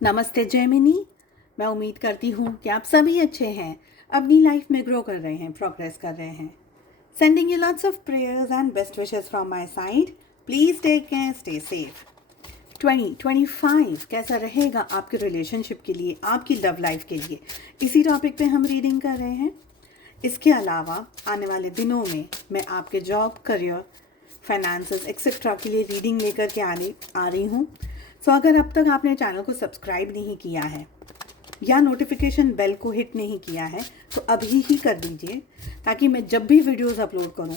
नमस्ते जेमिनी। मैं उम्मीद करती हूँ कि आप सभी अच्छे हैं, अपनी लाइफ में ग्रो कर रहे हैं, प्रोग्रेस कर रहे हैं। Sending you lots of prayers and best wishes from my side. Please take care, stay safe. 2025 कैसा रहेगा आपके रिलेशनशिप के लिए, आपकी लव लाइफ के लिए, इसी टॉपिक पे हम रीडिंग कर रहे हैं। इसके अलावा आने वाले दिनों में मैं आपके जॉब, करियर, फाइनेंसेस एक्सेट्रा के लिए रीडिंग लेकर के आ रही हूँ। सो अगर अब तक आपने चैनल को सब्सक्राइब नहीं किया है या नोटिफिकेशन बेल को हिट नहीं किया है तो अभी ही कर दीजिए, ताकि मैं जब भी वीडियोस अपलोड करूं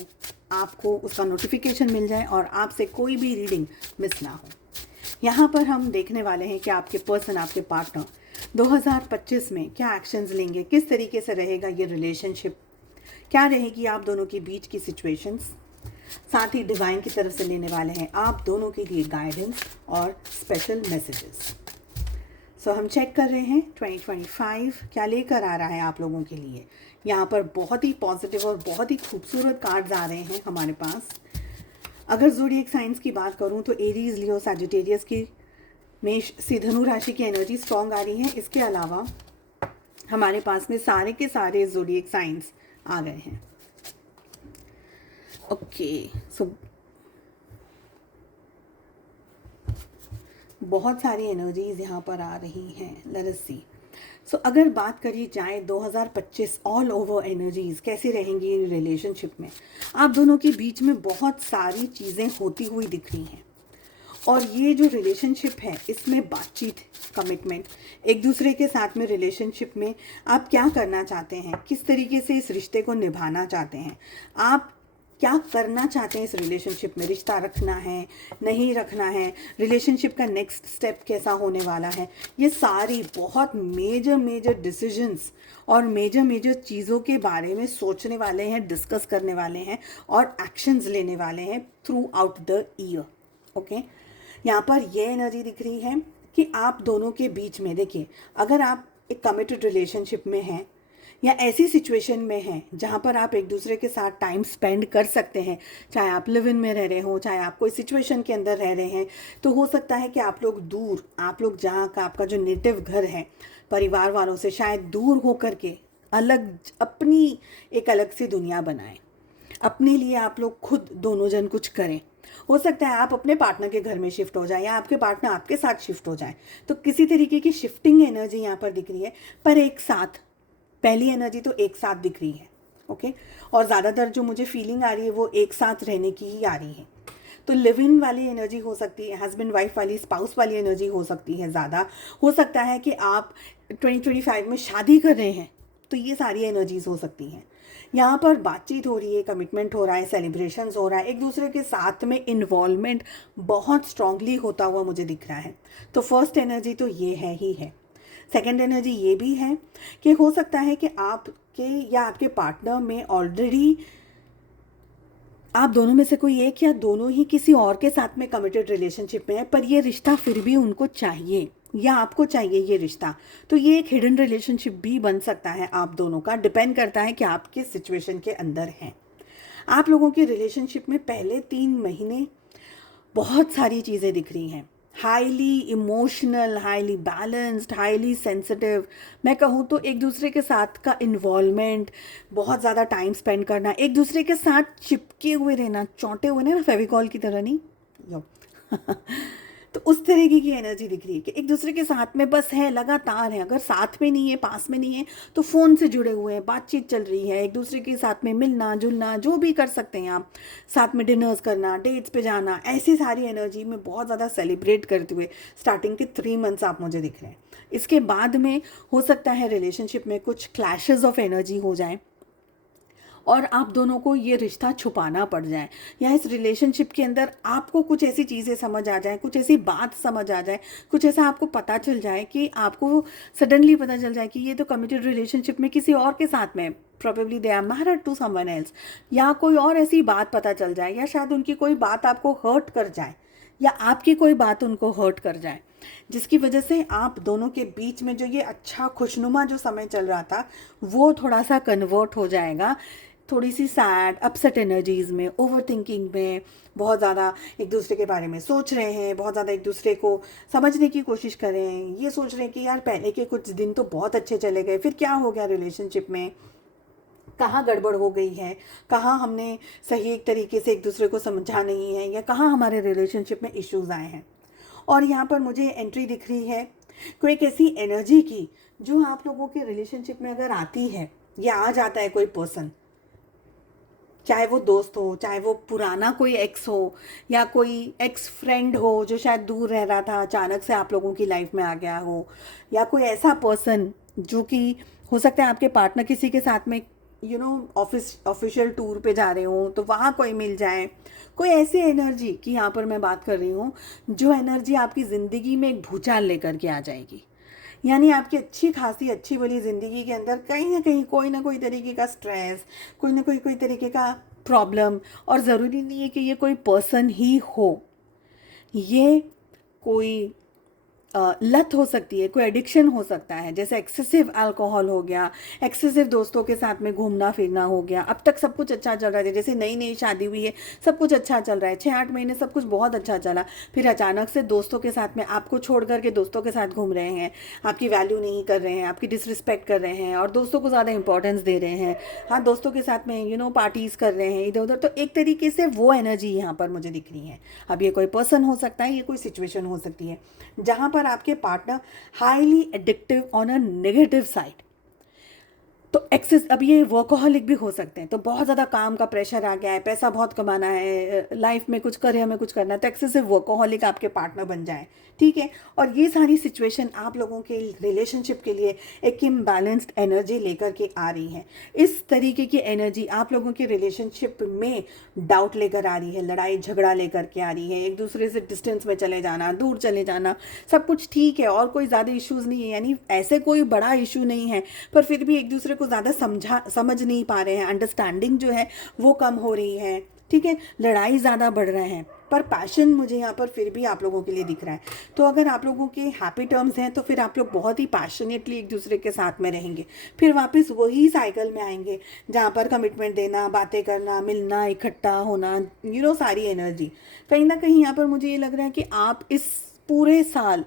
आपको उसका नोटिफिकेशन मिल जाए और आपसे कोई भी रीडिंग मिस ना हो। यहाँ पर हम देखने वाले हैं कि आपके पर्सन, आपके पार्टनर 2025 में क्या एक्शंस लेंगे, किस तरीके से रहेगा ये रिलेशनशिप, क्या रहेगी आप दोनों के बीच की सिचुएशंस। साथ ही डिवाइन की तरफ से लेने वाले हैं आप दोनों के लिए गाइडेंस और स्पेशल मैसेजेस। सो हम चेक कर रहे हैं 2025 क्या लेकर आ रहा है आप लोगों के लिए। यहाँ पर बहुत ही पॉजिटिव और बहुत ही खूबसूरत कार्ड्स आ रहे हैं हमारे पास। अगर ज़ोडिएक साइंस की बात करूँ तो एरीज, लियो, सैजिटेरियस की, मेष से धनु राशि की एनर्जी स्ट्रॉन्ग आ रही है। इसके अलावा हमारे पास में सारे के सारे ज़ोडिएक साइंस आ गए हैं। ओके, सो बहुत सारी एनर्जीज यहाँ पर आ रही हैं। लेट अस सी। सो अगर बात करी जाए 2025 ऑल ओवर एनर्जीज कैसी रहेंगी रिलेशनशिप में, आप दोनों के बीच में बहुत सारी चीज़ें होती हुई दिख रही हैं। और ये जो रिलेशनशिप है इसमें बातचीत, कमिटमेंट, एक दूसरे के साथ में रिलेशनशिप में आप क्या करना चाहते हैं, किस तरीके से इस रिश्ते को निभाना चाहते हैं, आप क्या करना चाहते हैं इस रिलेशनशिप में, रिश्ता रखना है, नहीं रखना है, रिलेशनशिप का नेक्स्ट स्टेप कैसा होने वाला है, ये सारी बहुत मेजर डिसीजंस और मेजर चीज़ों के बारे में सोचने वाले हैं, डिस्कस करने वाले हैं और एक्शंस लेने वाले हैं through out the year. Okay, यहाँ पर ये एनर्जी दिख रही है कि आप दोनों के बीच में, देखिए, अगर आप एक कमिटेड रिलेशनशिप में हैं या ऐसी सिचुएशन में हैं जहाँ पर आप एक दूसरे के साथ टाइम स्पेंड कर सकते हैं, चाहे आप लिव इन में रह रहे हो, चाहे आप कोई सिचुएशन के अंदर रह रहे हैं, तो हो सकता है कि आप लोग दूर, आप लोग जहाँ का आपका जो नेटिव घर है, परिवार वालों से शायद दूर हो करके अलग, अपनी एक अलग सी दुनिया बनाएं। अपने लिए आप लोग खुद दोनों जन कुछ करें। हो सकता है आप अपने पार्टनर के घर में शिफ्ट हो जाए या आपके पार्टनर आपके साथ शिफ्ट हो जाए। तो किसी तरीके की शिफ्टिंग एनर्जी यहाँ पर दिख रही है, पर एक साथ, पहली एनर्जी तो एक साथ दिख रही है। ओके, और ज़्यादातर जो मुझे फीलिंग आ रही है वो एक साथ रहने की ही आ रही है। तो लिव इन वाली एनर्जी हो सकती है, हस्बैंड वाइफ वाली, स्पाउस वाली एनर्जी हो सकती है। ज़्यादा हो सकता है कि आप 2025 में शादी कर रहे हैं, तो ये सारी एनर्जीज हो सकती हैं। यहाँ पर बातचीत हो रही है, कमिटमेंट हो रहा है, सेलिब्रेशंस हो रहा है, एक दूसरे के साथ में इन्वॉल्वमेंट बहुत स्ट्रांगली होता हुआ मुझे दिख रहा है। तो फर्स्ट एनर्जी तो ये है ही है। सेकेंड एनर्जी ये भी है कि हो सकता है कि आपके या आपके पार्टनर में ऑलरेडी आप दोनों में से कोई एक या दोनों ही किसी और के साथ में कमिटेड रिलेशनशिप में है, पर ये रिश्ता फिर भी उनको चाहिए या आपको चाहिए ये रिश्ता। तो ये एक हिडन रिलेशनशिप भी बन सकता है आप दोनों का, डिपेंड करता है कि आप किस सिचुएशन के अंदर हैं। आप लोगों के रिलेशनशिप में पहले 3 महीने बहुत सारी चीज़ें दिख रही हैं। Highly emotional, highly balanced, highly sensitive. मैं कहूँ तो एक दूसरे के साथ का इन्वॉल्वमेंट, बहुत ज़्यादा टाइम स्पेंड करना, एक दूसरे के साथ चिपके हुए रहना, चौंटे हुए ना, फेविकॉल की तरह नहीं लो तो उस तरीके की एनर्जी दिख रही है कि एक दूसरे के साथ में बस है, लगातार है। अगर साथ में नहीं है, पास में नहीं है, तो फ़ोन से जुड़े हुए हैं, बातचीत चल रही है, एक दूसरे के साथ में मिलना जुलना जो भी कर सकते हैं आप, साथ में डिनर्स करना, डेट्स पे जाना, ऐसी सारी एनर्जी में बहुत ज़्यादा सेलिब्रेट करते हुए स्टार्टिंग के 3 मंथ्स आप मुझे दिख रहे हैं। इसके बाद में हो सकता है रिलेशनशिप में कुछ क्लैशेस ऑफ एनर्जी हो जाए और आप दोनों को ये रिश्ता छुपाना पड़ जाए, या इस रिलेशनशिप के अंदर आपको कुछ ऐसी चीज़ें समझ आ जाए, कुछ ऐसी बात समझ आ जाए, कुछ ऐसा आपको पता चल जाए कि आपको सडनली पता चल जाए कि ये तो कमिटेड रिलेशनशिप में किसी और के साथ में, probably they are married to someone else, या कोई और ऐसी बात पता चल जाए, या शायद उनकी कोई बात आपको हर्ट कर जाए या आपकी कोई बात उनको हर्ट कर जाए, जिसकी वजह से आप दोनों के बीच में जो ये अच्छा खुशनुमा जो समय चल रहा था वो थोड़ा सा कन्वर्ट हो जाएगा, थोड़ी सी सैड अपसेट एनर्जीज़ में, ओवर थिंकिंग में, बहुत ज़्यादा एक दूसरे के बारे में सोच रहे हैं, बहुत ज़्यादा एक दूसरे को समझने की कोशिश कर रहे हैं, ये सोच रहे हैं कि यार पहले के कुछ दिन तो बहुत अच्छे चले गए, फिर क्या हो गया रिलेशनशिप में, कहाँ गड़बड़ हो गई है, कहाँ हमने सही एक तरीके से एक दूसरे को समझा नहीं है, या कहाँ हमारे रिलेशनशिप में इश्यूज़ आए हैं। और यहाँ पर मुझे एंट्री दिख रही है कोई एक ऐसी एनर्जी की जो आप लोगों के रिलेशनशिप में अगर आती है या आ जाता है कोई पर्सन, चाहे वो दोस्त हो, चाहे वो पुराना कोई एक्स हो, या कोई एक्स फ्रेंड हो जो शायद दूर रह रहा था, अचानक से आप लोगों की लाइफ में आ गया हो, या कोई ऐसा पर्सन जो कि हो सकता है आपके पार्टनर किसी के साथ में ऑफिशियल टूर पे जा रहे हो तो वहाँ कोई मिल जाए, कोई ऐसी एनर्जी की यहाँ पर मैं बात कर रही हूँ जो एनर्जी आपकी ज़िंदगी में एक भूचाल लेकर के आ जाएगी। यानी आपकी अच्छी खासी अच्छी भली ज़िंदगी के अंदर कहीं ना कोई तरीके का स्ट्रेस, कोई तरीके का प्रॉब्लम, और ज़रूरी नहीं है कि ये कोई पर्सन ही हो, ये कोई लत हो सकती है, कोई एडिक्शन हो सकता है, जैसे एक्सेसिव अल्कोहल हो गया, एक्सेसिव दोस्तों के साथ में घूमना फिरना हो गया। अब तक सब कुछ अच्छा चल रहा है, जैसे नई नई शादी हुई है, सब कुछ अच्छा चल रहा है, 6-8 महीने सब कुछ बहुत अच्छा चला, फिर अचानक से दोस्तों के साथ में आपको छोड़ करके दोस्तों के साथ घूम रहे हैं, आपकी वैल्यू नहीं कर रहे हैं, आपकी डिसरिस्पेक्ट कर रहे हैं और दोस्तों को ज़्यादा इंपॉर्टेंस दे रहे हैं, हाँ दोस्तों के साथ में पार्टीज़ कर रहे हैं इधर उधर। तो एक तरीके से वो एनर्जी यहाँ पर मुझे दिख रही है। अब ये कोई पर्सन हो सकता है, ये कोई सिचुएशन हो सकती है जहाँ पर आपके partner highly addictive on a negative side. तो एक्सेस, अब ये वर्कोहलिक भी हो सकते हैं, तो बहुत ज़्यादा काम का प्रेशर आ गया है, पैसा बहुत कमाना है, लाइफ में कुछ करियर में कुछ करना है, तो एक्सेसिव वर्कोहलिक आपके पार्टनर बन जाए, ठीक है। और ये सारी सिचुएशन आप लोगों के रिलेशनशिप के लिए एक इम्बैलेंस्ड एनर्जी लेकर के आ रही है। इस तरीके की एनर्जी आप लोगों के रिलेशनशिप में डाउट लेकर आ रही है, लड़ाई झगड़ा लेकर के आ रही है, एक दूसरे से डिस्टेंस में चले जाना, दूर चले जाना, सब कुछ ठीक है और कोई ज़्यादा इश्यूज़ नहीं है, यानी ऐसे कोई बड़ा इशू नहीं है, पर फिर भी एक दूसरे को ज़्यादा समझ नहीं पा रहे हैं, अंडरस्टैंडिंग जो है वो कम हो रही है, ठीक है, लड़ाई ज़्यादा बढ़ रहे हैं, पर पैशन मुझे यहाँ पर फिर भी आप लोगों के लिए दिख रहा है। तो अगर आप लोगों के हैप्पी टर्म्स हैं तो फिर आप लोग बहुत ही पैशनेटली एक दूसरे के साथ में रहेंगे, फिर वापस वही साइकिल में आएंगे जहाँ पर कमिटमेंट देना, बातें करना, मिलना, इकट्ठा होना, सारी एनर्जी। कहीं ना कहीं यहाँ पर मुझे ये लग रहा है कि आप इस पूरे साल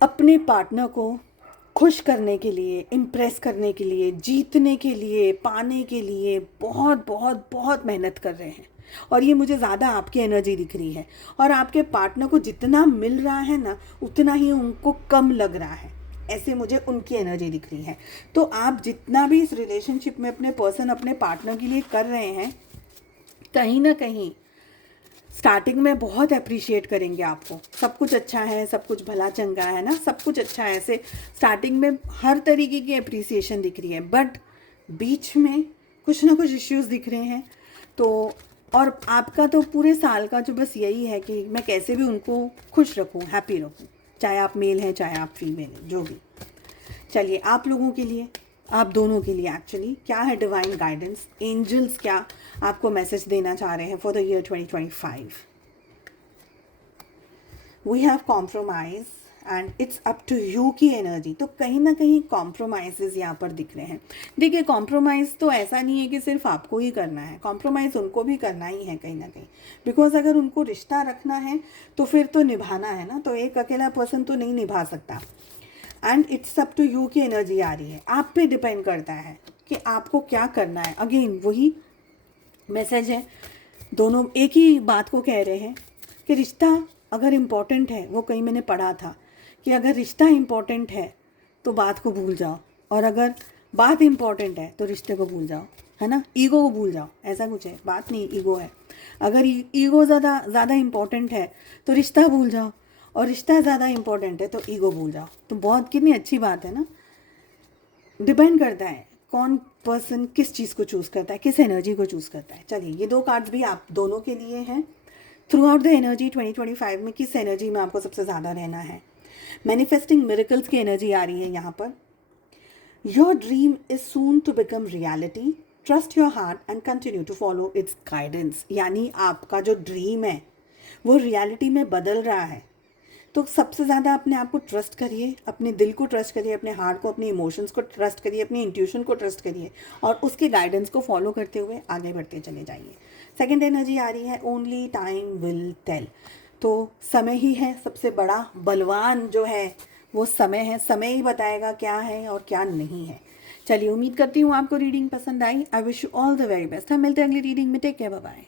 अपने पार्टनर को खुश करने के लिए, इम्प्रेस करने के लिए, जीतने के लिए, पाने के लिए बहुत बहुत बहुत मेहनत कर रहे हैं, और ये मुझे ज़्यादा आपकी एनर्जी दिख रही है। और आपके पार्टनर को जितना मिल रहा है ना उतना ही उनको कम लग रहा है, ऐसे मुझे उनकी एनर्जी दिख रही है। तो आप जितना भी इस रिलेशनशिप में अपने पार्टनर के लिए कर रहे हैं, कहीं ना कहीं स्टार्टिंग में बहुत अप्रिशिएट करेंगे आपको, सब कुछ अच्छा है, सब कुछ भला चंगा है ना, सब कुछ अच्छा है, ऐसे स्टार्टिंग में हर तरीके की अप्रिसिएशन दिख रही है, बट बीच में कुछ ना कुछ इश्यूज़ दिख रहे हैं। तो और आपका तो पूरे साल का जो बस यही है कि मैं कैसे भी उनको खुश रखूं, हैप्पी रखूं, चाहे आप मेल हैं चाहे आप फीमेल हैं, जो भी। चलिए आप लोगों के लिए, आप दोनों के लिए एक्चुअली क्या है डिवाइन गाइडेंस, एंजल्स क्या आपको मैसेज देना चाह रहे हैं for the year 2025। We have compromise and it's up to you की एनर्जी। तो कहीं ना कहीं कॉम्प्रोमाइज़ यहाँ पर दिख रहे हैं। देखिए कॉम्प्रोमाइज़ तो ऐसा नहीं है कि सिर्फ आपको ही करना है, कॉम्प्रोमाइज़ उनको भी करना ही है कहीं ना कहीं, बिकॉज अगर उनको रिश्ता रखना है तो फिर तो निभाना है ना, तो एक अकेला पर्सन तो नहीं निभा सकता। And it's up to you की एनर्जी आ रही है, आप पे डिपेंड करता है कि आपको क्या करना है। अगेन वही मैसेज है, दोनों एक ही बात को कह रहे हैं कि रिश्ता अगर इम्पॉर्टेंट है, वो कहीं मैंने पढ़ा था कि अगर रिश्ता इम्पॉर्टेंट है तो बात को भूल जाओ, और अगर बात इम्पॉर्टेंट है तो रिश्ते को भूल जाओ, है ना, ईगो को भूल जाओ, ऐसा कुछ है, बात नहीं ईगो है। अगर ईगो ज़्यादा इम्पॉर्टेंट है तो रिश्ता भूल जाओ, और रिश्ता ज़्यादा इम्पॉर्टेंट है तो ईगो भूल जाओ। तो बहुत कितनी अच्छी बात है ना, डिपेंड करता है कौन पर्सन किस चीज़ को चूज़ करता है, किस एनर्जी को चूज़ करता है। चलिए ये दो कार्ड्स भी आप दोनों के लिए हैं। थ्रू आउट द एनर्जी 2025 में किस एनर्जी में आपको सबसे ज़्यादा रहना है। मैनिफेस्टिंग मिरेकल्स की एनर्जी आ रही है यहाँ पर। Your dream is soon to become reality, trust your heart and continue to follow its guidance. यानी आपका जो ड्रीम है वो रियलिटी में बदल रहा है, तो सबसे ज़्यादा अपने आप को ट्रस्ट करिए, अपने दिल को ट्रस्ट करिए, अपने हार्ट को, अपने इमोशंस को ट्रस्ट करिए, अपनी इंट्यूशन को ट्रस्ट करिए और उसके गाइडेंस को फॉलो करते हुए आगे बढ़ते चले जाइए। सेकंड एनर्जी आ रही है ओनली टाइम विल टेल। तो समय ही है सबसे बड़ा बलवान जो है, वो समय है। समय ही बताएगा क्या है और क्या नहीं है। चलिए, उम्मीद करती हूँ आपको रीडिंग पसंद आई। I wish you all the very best. हम मिलते हैं अगली रीडिंग में। Take care, bye bye.